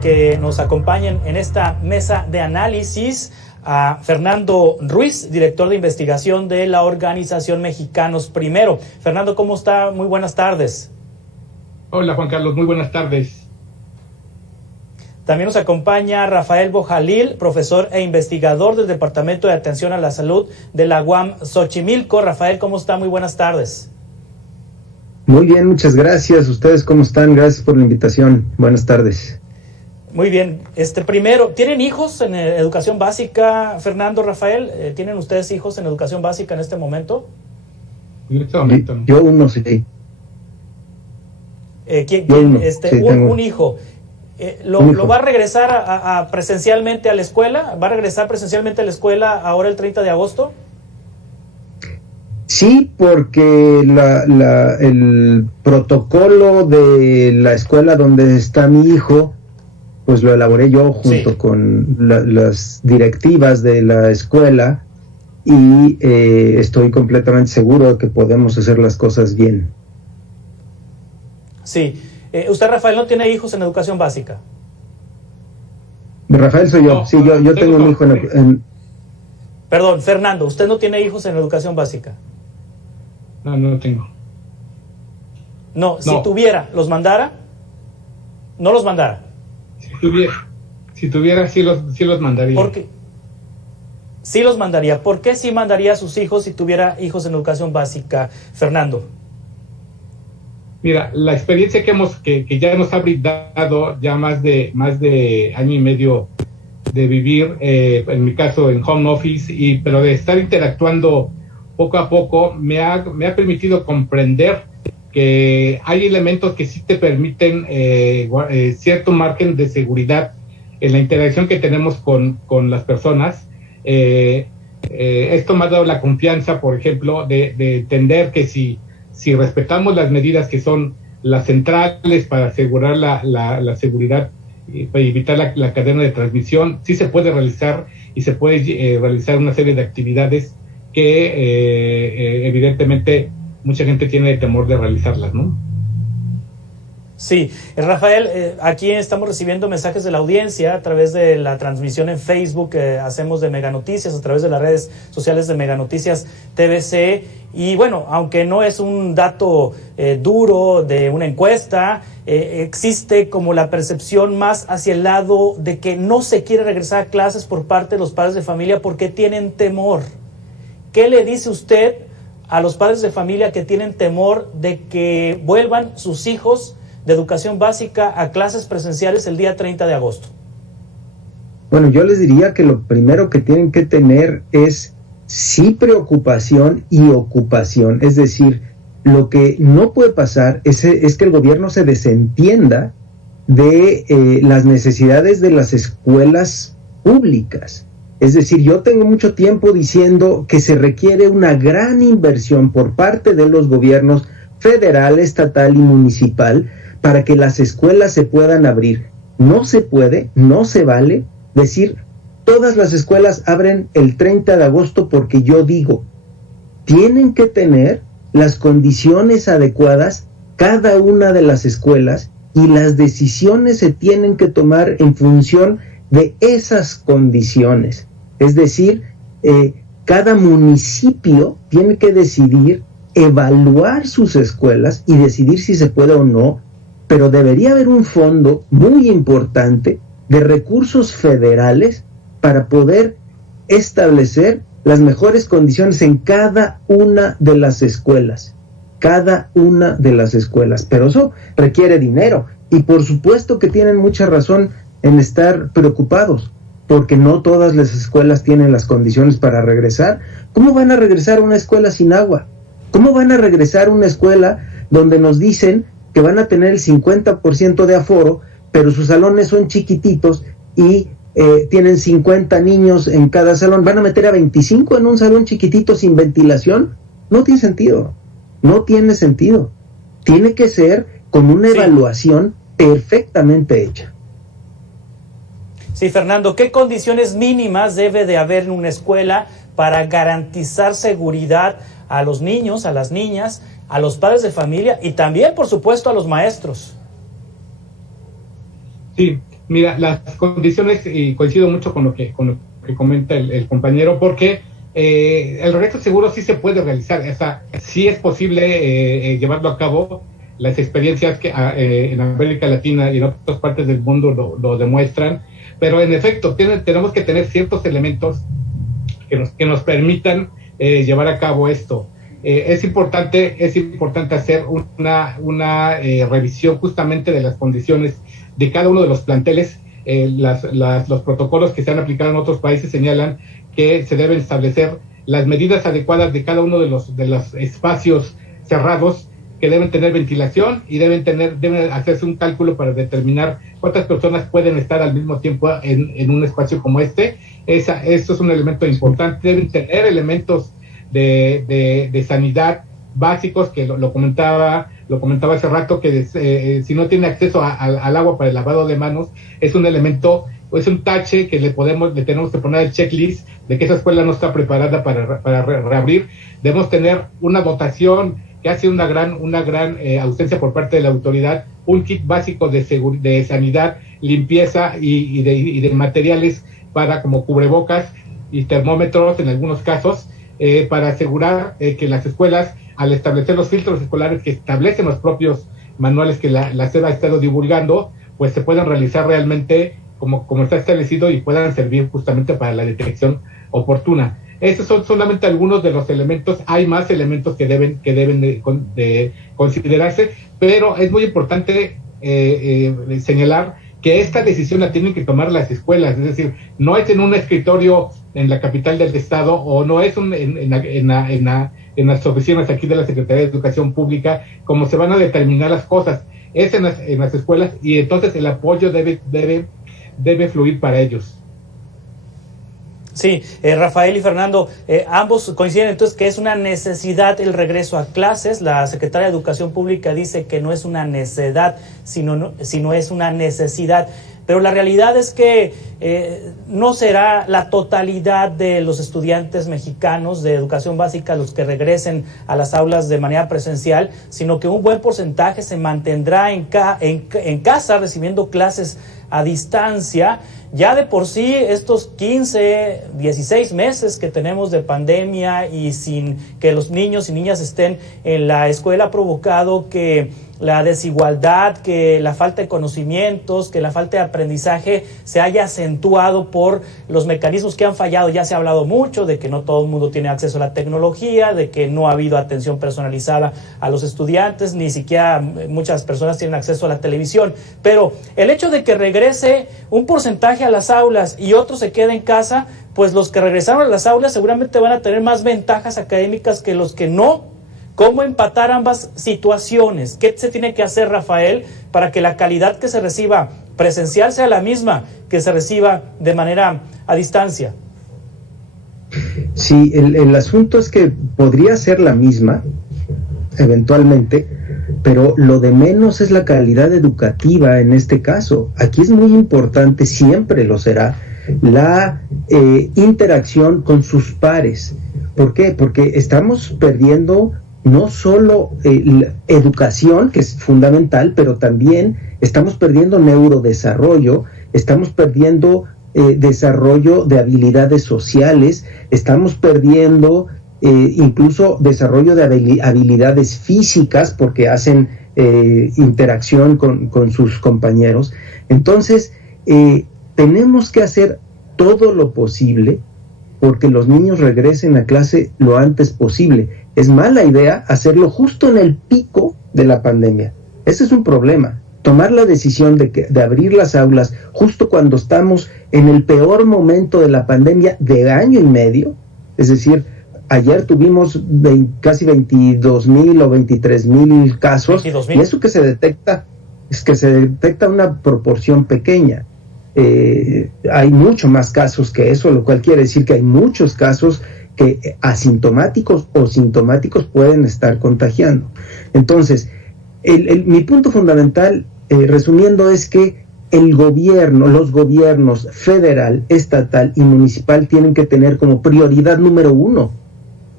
que nos acompañen en esta mesa de análisis a Fernando Ruiz, director de investigación de la organización Mexicanos Primero. Fernando, ¿cómo está? Muy buenas tardes. Hola, Juan Carlos, muy buenas tardes. También nos acompaña Rafael Bojalil, profesor e investigador del Departamento de Atención a la Salud de la UAM Xochimilco. Rafael, ¿cómo está? Muy buenas tardes. Muy bien, muchas gracias. ¿Ustedes cómo están? Gracias por la invitación. Buenas tardes. Muy bien. Primero, ¿tienen hijos en educación básica, Fernando, Rafael? ¿Tienen ustedes hijos en educación básica en este momento? En este momento no. Yo uno sí. Un hijo. ¿Lo va a regresar a presencialmente a la escuela? ¿Va a regresar presencialmente a la escuela ahora el 30 de agosto? Sí, porque el protocolo de la escuela donde está mi hijo, pues lo elaboré yo junto con las directivas de la escuela y estoy completamente seguro de que podemos hacer las cosas bien. Sí. ¿Usted, Rafael, no tiene hijos en educación básica? Rafael soy yo, sí, yo tengo un hijo Perdón, Fernando, ¿usted no tiene hijos en educación básica? No tengo. No, si tuviera, ¿los mandara? ¿No los mandara? Si tuviera sí los mandaría. ¿Por qué? Sí los mandaría. ¿Por qué sí mandaría a sus hijos si tuviera hijos en educación básica, Fernando? Mira, la experiencia que ya nos ha brindado ya más de año y medio de vivir, en mi caso en home office, pero de estar interactuando poco a poco, me ha permitido comprender que hay elementos que sí te permiten cierto margen de seguridad en la interacción que tenemos con las personas. Esto me ha dado la confianza, por ejemplo, de entender que si respetamos las medidas que son las centrales para asegurar la seguridad y para evitar la cadena de transmisión, sí se puede realizar y se puede realizar una serie de actividades que evidentemente mucha gente tiene temor de realizarlas, ¿no? Sí, Rafael, aquí estamos recibiendo mensajes de la audiencia a través de la transmisión en Facebook que hacemos de Mega Noticias, a través de las redes sociales de Mega Noticias TVC. Y bueno, aunque no es un dato duro de una encuesta, existe como la percepción más hacia el lado de que no se quiere regresar a clases por parte de los padres de familia porque tienen temor. ¿Qué le dice usted a los padres de familia que tienen temor de que vuelvan sus hijos de educación básica a clases presenciales el día 30 de agosto? Bueno, yo les diría que lo primero que tienen que tener es sí preocupación y ocupación. Es decir, lo que no puede pasar es que el gobierno se desentienda de las necesidades de las escuelas públicas. Es decir, yo tengo mucho tiempo diciendo que se requiere una gran inversión por parte de los gobiernos federal, estatal y municipal para que las escuelas se puedan abrir. No se puede, no se vale decir todas las escuelas abren el 30 de agosto porque yo digo. Tienen que tener las condiciones adecuadas cada una de las escuelas y las decisiones se tienen que tomar en función de esas condiciones. Es decir, cada municipio tiene que decidir, evaluar sus escuelas y decidir si se puede o no, pero debería haber un fondo muy importante de recursos federales para poder establecer las mejores condiciones en cada una de las escuelas. Pero eso requiere dinero y por supuesto que tienen mucha razón en estar preocupados, porque no todas las escuelas tienen las condiciones para regresar. ¿Cómo van a regresar a una escuela sin agua? ¿Cómo van a regresar a una escuela donde nos dicen que van a tener el 50% de aforo, pero sus salones son chiquititos y tienen 50 niños en cada salón? ¿Van a meter a 25 en un salón chiquitito sin ventilación? No tiene sentido. Tiene que ser con una evaluación perfectamente hecha. Sí, Fernando, ¿qué condiciones mínimas debe de haber en una escuela para garantizar seguridad a los niños, a las niñas, a los padres de familia y también, por supuesto, a los maestros? Sí, Mira, las condiciones, y coincido mucho con lo que comenta el compañero, porque el regreso seguro sí se puede realizar, o sea, sí es posible llevarlo a cabo. Las experiencias que en América Latina y en otras partes del mundo lo demuestran, pero en efecto tenemos que tener ciertos elementos que nos permitan llevar a cabo esto. Es importante hacer una revisión justamente de las condiciones de cada uno de los planteles. Los protocolos que se han aplicado en otros países señalan que se deben establecer las medidas adecuadas de cada uno de los espacios cerrados, que deben tener ventilación y deben hacerse un cálculo para determinar cuántas personas pueden estar al mismo tiempo en un espacio como este. Esto es un elemento importante. Deben tener elementos de sanidad básicos, que lo comentaba hace rato, que si no tiene acceso al agua para el lavado de manos, es un elemento, es un tache que le tenemos que poner el checklist de que esa escuela no está preparada para reabrir. Debemos tener una dotación que hace una gran ausencia por parte de la autoridad, un kit básico de sanidad, limpieza y de materiales como cubrebocas y termómetros en algunos casos, para asegurar que las escuelas, al establecer los filtros escolares que establecen los propios manuales que la SED ha estado divulgando, pues se puedan realizar realmente como está establecido y puedan servir justamente para la detección oportuna. Estos son solamente algunos de los elementos. Hay más elementos que deben de considerarse, pero es muy importante señalar que esta decisión la tienen que tomar las escuelas. Es decir, no es en un escritorio en la capital del estado, o no es en las oficinas aquí de la Secretaría de Educación Pública como se van a determinar las cosas. Es en las escuelas, y entonces el apoyo debe fluir para ellos. Sí, Rafael y Fernando, ambos coinciden entonces que es una necesidad el regreso a clases. La Secretaria de Educación Pública dice que no es una necedad, sino es una necesidad. Pero la realidad es que no será la totalidad de los estudiantes mexicanos de educación básica los que regresen a las aulas de manera presencial, sino que un buen porcentaje se mantendrá en casa recibiendo clases a distancia. Ya de por sí estos 15, 16 meses que tenemos de pandemia y sin que los niños y niñas estén en la escuela ha provocado que la desigualdad, que la falta de conocimientos, que la falta de aprendizaje se haya acentuado por los mecanismos que han fallado. Ya se ha hablado mucho de que no todo el mundo tiene acceso a la tecnología, de que no ha habido atención personalizada a los estudiantes, ni siquiera muchas personas tienen acceso a la televisión. Pero el hecho de que regrese un porcentaje a las aulas y otro se quede en casa, pues los que regresaron a las aulas seguramente van a tener más ventajas académicas que los que no. ¿Cómo empatar ambas situaciones? ¿Qué se tiene que hacer, Rafael, para que la calidad que se reciba presencial sea la misma que se reciba de manera a distancia? Sí, el asunto es que podría ser la misma, eventualmente, pero lo de menos es la calidad educativa en este caso. Aquí es muy importante, siempre lo será, la interacción con sus pares. ¿Por qué? Porque estamos perdiendo no solo educación, que es fundamental, pero también estamos perdiendo neurodesarrollo, estamos perdiendo desarrollo de habilidades sociales, estamos perdiendo incluso desarrollo de habilidades físicas porque hacen interacción con sus compañeros. Entonces, tenemos que hacer todo lo posible porque los niños regresen a clase lo antes posible. Es mala idea hacerlo justo en el pico de la pandemia. Ese es un problema. Tomar la decisión de abrir las aulas justo cuando estamos en el peor momento de la pandemia de año y medio, es decir, ayer tuvimos casi 22,000 o 23,000 casos, 22,000. Y eso que se detecta es que se detecta una proporción pequeña. Hay mucho más casos que eso, lo cual quiere decir que hay muchos casos que asintomáticos o sintomáticos pueden estar contagiando. Entonces, mi punto fundamental, resumiendo, es que los gobiernos federal, estatal y municipal tienen que tener como prioridad número 1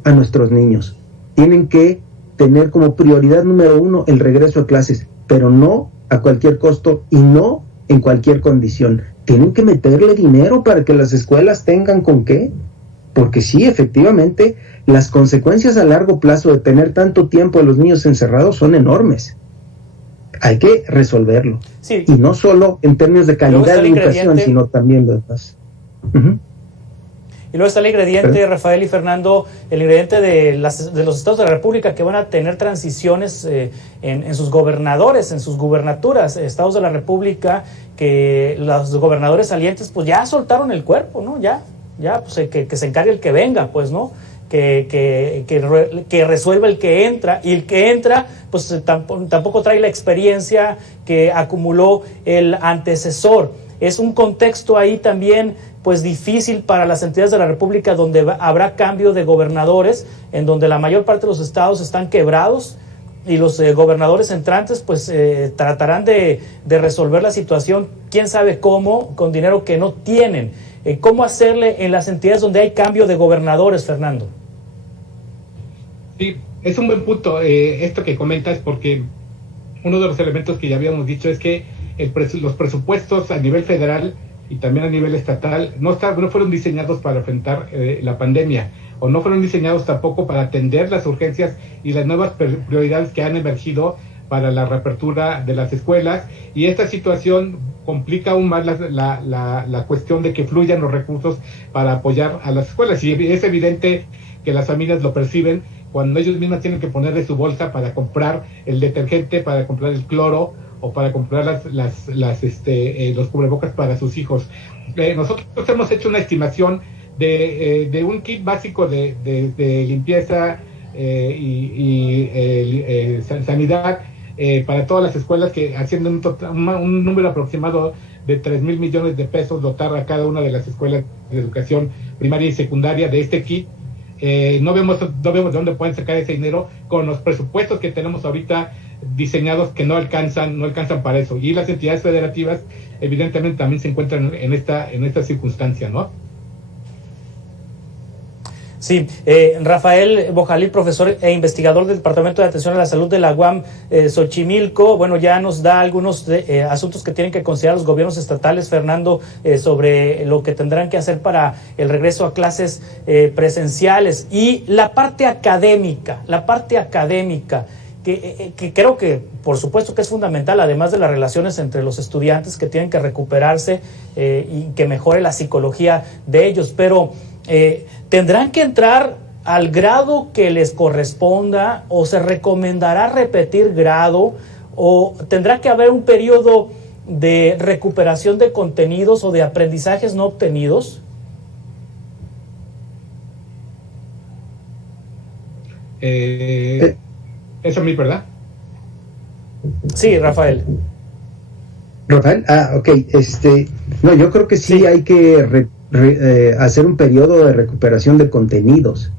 a nuestros niños. Tienen que tener como prioridad número 1 el regreso a clases, pero no a cualquier costo y no en cualquier condición. Tienen que meterle dinero para que las escuelas tengan con qué. Porque sí, efectivamente, las consecuencias a largo plazo de tener tanto tiempo a los niños encerrados son enormes. Hay que resolverlo. Sí. Y no solo en términos de calidad de educación, sino también de otras. Y luego está el ingrediente, Rafael y Fernando, el ingrediente de los estados de la República que van a tener transiciones en sus gobernadores, en sus gubernaturas, estados de la República que los gobernadores salientes pues ya soltaron el cuerpo, ¿no? Ya pues que se encargue el que venga, pues, ¿no? Que resuelva el que entra, y el que entra pues tampoco trae la experiencia que acumuló el antecesor. Es un contexto ahí también pues difícil para las entidades de la República, donde habrá cambio de gobernadores, en donde la mayor parte de los estados están quebrados, y los gobernadores entrantes pues tratarán de resolver la situación, quién sabe cómo, con dinero que no tienen. ¿Cómo hacerle en las entidades donde hay cambio de gobernadores, Fernando? Sí, es un buen punto esto que comentas, porque uno de los elementos que ya habíamos dicho es que los presupuestos a nivel federal y también a nivel estatal no fueron diseñados para enfrentar la pandemia, o no fueron diseñados tampoco para atender las urgencias y las nuevas prioridades que han emergido para la reapertura de las escuelas, y esta situación complica aún más la cuestión de que fluyan los recursos para apoyar a las escuelas, y es evidente que las familias lo perciben cuando ellos mismas tienen que poner de su bolsa para comprar el detergente, para comprar el cloro, o para comprar los cubrebocas para sus hijos. Nosotros hemos hecho una estimación de un kit básico de limpieza y sanidad para todas las escuelas, que haciendo un número aproximado de 3,000 millones de pesos, dotar a cada una de las escuelas de educación primaria y secundaria de este kit. No vemos de dónde pueden sacar ese dinero con los presupuestos que tenemos ahorita diseñados, que no alcanzan para eso, y las entidades federativas evidentemente también se encuentran en esta circunstancia, ¿no? Sí, Rafael Bojalil, profesor e investigador del Departamento de Atención a la Salud de la UAM Xochimilco, bueno, ya nos da algunos asuntos que tienen que considerar los gobiernos estatales, Fernando, sobre lo que tendrán que hacer para el regreso a clases presenciales, y la parte académica, que creo que por supuesto que es fundamental, además de las relaciones entre los estudiantes que tienen que recuperarse y que mejore la psicología de ellos, pero tendrán que entrar al grado que les corresponda, o se recomendará repetir grado, o tendrá que haber un periodo de recuperación de contenidos o de aprendizajes no obtenidos. Eso a mí, ¿verdad? Sí, Rafael. Ok, no, yo creo que sí hay que hacer un periodo de recuperación de contenidos.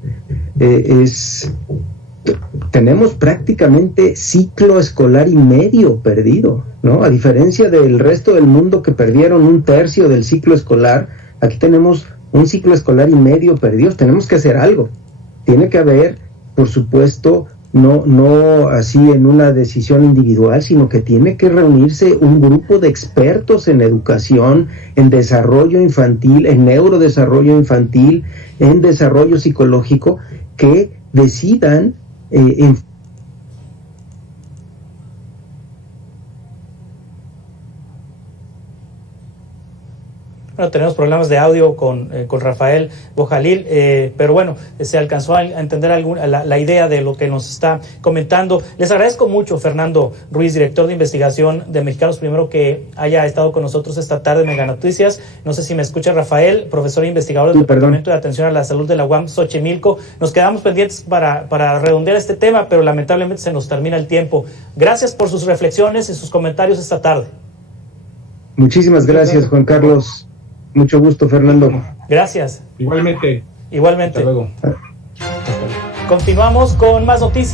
Tenemos prácticamente ciclo escolar y medio perdido, ¿no? A diferencia del resto del mundo, que perdieron 1/3 del ciclo escolar, aquí tenemos un ciclo escolar y medio perdido. Tenemos que hacer algo. Tiene que haber, por supuesto, no así en una decisión individual, sino que tiene que reunirse un grupo de expertos en educación, en desarrollo infantil, en neurodesarrollo infantil, en desarrollo psicológico, que decidan Bueno, tenemos problemas de audio con Rafael Bojalil, pero bueno, se alcanzó a entender la idea de lo que nos está comentando. Les agradezco mucho, Fernando Ruiz, director de investigación de Mexicanos Primero, que haya estado con nosotros esta tarde en Mega Noticias. No sé si me escucha, Rafael, profesor e investigador del Departamento de Atención a la Salud de la UAM Xochimilco. Nos quedamos pendientes para redondear este tema, pero lamentablemente se nos termina el tiempo. Gracias por sus reflexiones y sus comentarios esta tarde. Muchísimas gracias, Juan Carlos. Mucho gusto, Fernando. Gracias. Igualmente. Igualmente. Hasta luego. Continuamos con más noticias.